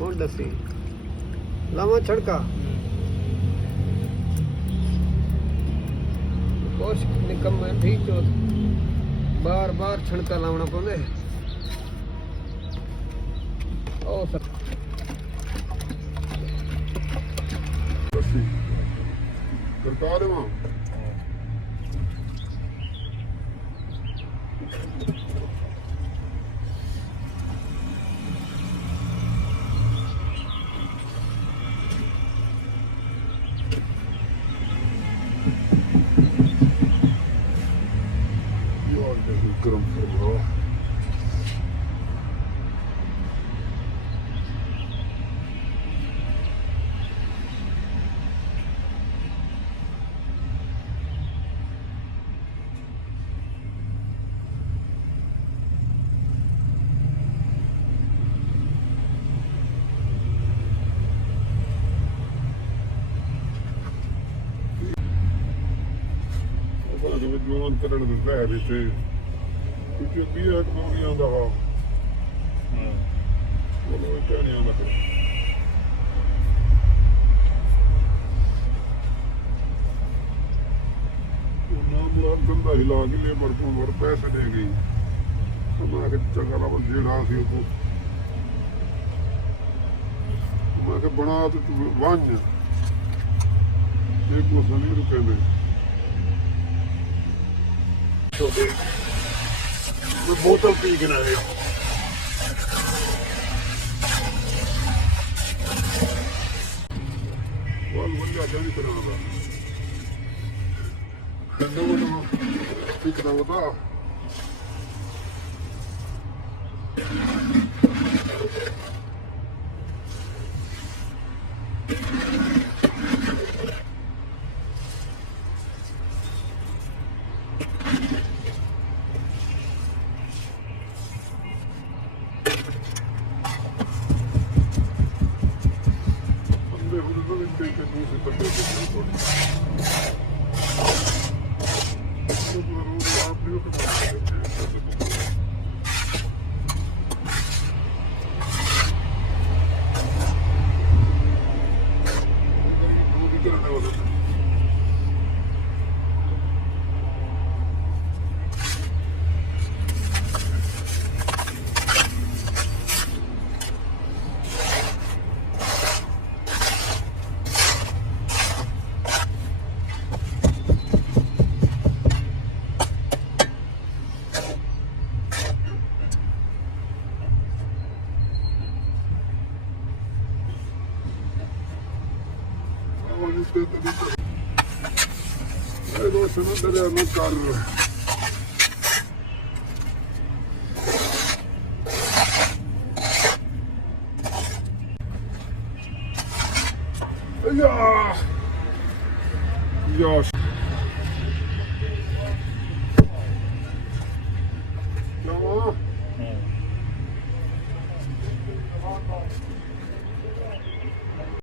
ਹੁਣ ਦੱਸੀ ਲਾਵਾਂ ਛੜਕਾ ਕੁਛ ਨਿਕਮ ਮੈਂ ਠੀਕ ਚੋ ਬਾਰ ਬਾਰ ਛੜਕਾ ਲਾਉਣਾ ਪਉਂਦਾ ਉਹ ਸਰ ਕਰਤਾ ਦੇਵਾਂ ਗਰਮ ਕਰੋ ਜਵਾਨ ਕਰਨ ਦੇ ਬਹਿ ਵਿੱਚ ਕਿਉਂਕਿ ਕੀ ਹੈ ਕੌਣੀਆਂ ਦਾ ਵਾ ਉਹ ਕਹਿਣਿਆਂ ਦਾ ਉਹਨਾਂ ਨੂੰ ਗੰਦਾ ਹਿਲਾ ਕੇ ਲੇਬਰ ਤੋਂ ਵਰ ਪੈਸੇ ਦੇ ਗਈ ਮੈਂ ਕਿ ਚੰਗਾ ਲਾ ਜਿਹੜਾ ਸੀ ਉਹ ਮੈਂ ਕਿ ਬਣਾ ਤੇ ਵਾਂਝ ਇਹ ਕੁਛ ਨਹੀਂ ਰੁਕੇਂਦੇ ਬੋਤਲ ਪੀ ਕੇ ਨਾ ਆਇਆ ਵਾਲ ਵੱਡਾ ਜਾਨੀ ਕਰਾਂਗਾ ਨਵਾਂ ਠੀਕ ਕਰਾਂਗਾ Deve no carro. Ja.